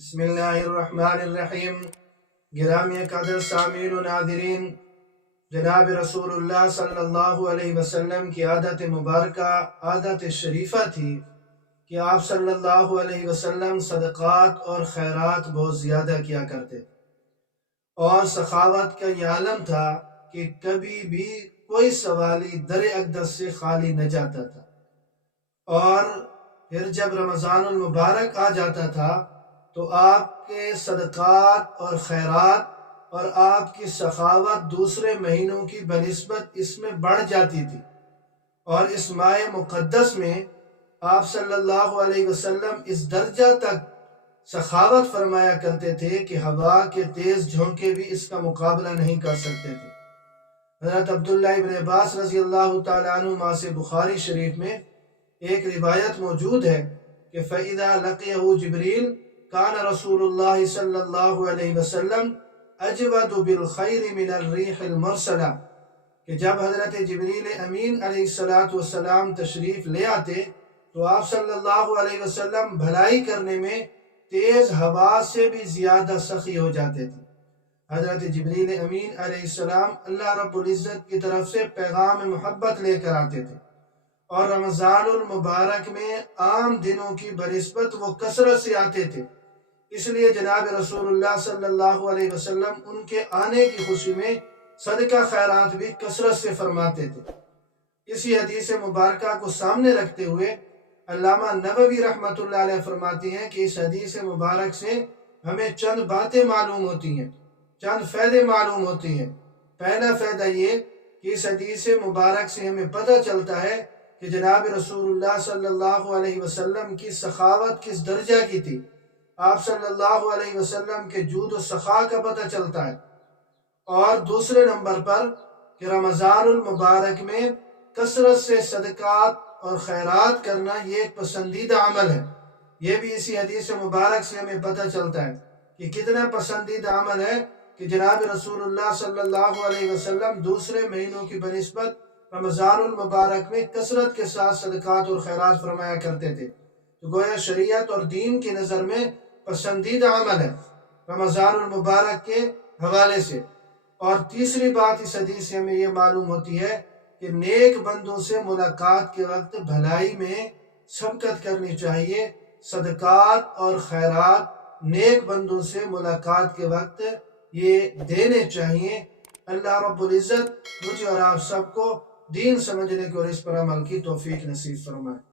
بسم اللہ الرحمن الرحیم۔ گرامی قدر سامعین و ناظرین، جناب رسول اللہ صلی اللہ علیہ وسلم کی عادت مبارکہ، عادت شریفہ تھی کہ آپ صلی اللہ علیہ وسلم صدقات اور خیرات بہت زیادہ کیا کرتے، اور سخاوت کا یہ عالم تھا کہ کبھی بھی کوئی سوالی در اقدس سے خالی نہ جاتا تھا۔ اور پھر جب رمضان المبارک آ جاتا تھا تو آپ کے صدقات اور خیرات اور آپ کی سخاوت دوسرے مہینوں کی بنسبت اس میں بڑھ جاتی تھی، اور اس ماہ مقدس میں آپ صلی اللہ علیہ وسلم اس درجہ تک سخاوت فرمایا کرتے تھے کہ ہوا کے تیز جھونکے بھی اس کا مقابلہ نہیں کر سکتے تھے۔ حضرت عبداللہ ابن عباس رضی اللہ تعالیٰ عنہما سے بخاری شریف میں ایک روایت موجود ہے کہ فَإِذَا لَقِيَهُ جِبْرِيلُ كَانَ رسول اللہ صلی اللہ علیہ وسلم اجود بالخیر من الریح المرسلہ، کہ جب حضرت جبریل امین علیہ السلام تشریف لے آتے تو آپ صلی اللہ علیہ وسلم بھلائی کرنے میں تیز ہوا سے بھی زیادہ سخی ہو جاتے تھے۔ حضرت جبریل امین علیہ السلام اللہ رب العزت کی طرف سے پیغام محبت لے کر آتے تھے، اور رمضان المبارک میں عام دنوں کی بنسبت وہ کثرت سے آتے تھے، اس لیے جناب رسول اللہ صلی اللہ علیہ وسلم ان کے آنے کی خوشی میں صدقہ خیرات بھی کثرت سے فرماتے تھے۔ اسی حدیث مبارکہ کو سامنے رکھتے ہوئے علامہ نووی رحمۃ اللہ علیہ فرماتی ہیں کہ اس حدیث مبارک سے ہمیں چند باتیں معلوم ہوتی ہیں، چند فائدے معلوم ہوتی ہیں۔ پہلا فائدہ یہ کہ اس حدیث مبارک سے ہمیں پتہ چلتا ہے کہ جناب رسول اللہ صلی اللہ علیہ وسلم کی سخاوت کس درجہ کی تھی۔ آپ صلی اللہ علیہ وسلم کے جود و سخا کا پتہ چلتا ہے۔ اور دوسرے نمبر پر کہ رمضان المبارک میں کثرت سے صدقات اور خیرات کرنا یہ ایک پسندیدہ عمل ہے۔ یہ بھی اسی حدیث مبارک سے ہمیں پتہ چلتا ہے کہ کتنا پسندیدہ عمل ہے کہ جناب رسول اللہ صلی اللہ علیہ وسلم دوسرے مہینوں کی بنسبت رمضان المبارک میں کثرت کے ساتھ صدقات اور خیرات فرمایا کرتے تھے، تو گویا شریعت اور دین کی نظر میں پسندیدہ عمل ہے رمضان المبارک کے حوالے سے۔ اور تیسری بات اس حدیث سے ہمیں یہ معلوم ہوتی ہے کہ نیک بندوں سے ملاقات کے وقت بھلائی میں سبقت کرنی چاہیے۔ صدقات اور خیرات نیک بندوں سے ملاقات کے وقت یہ دینے چاہیے۔ اللہ رب العزت مجھے اور آپ سب کو دین سمجھنے کی اور اس پر عمل کی توفیق نصیب فرمائے۔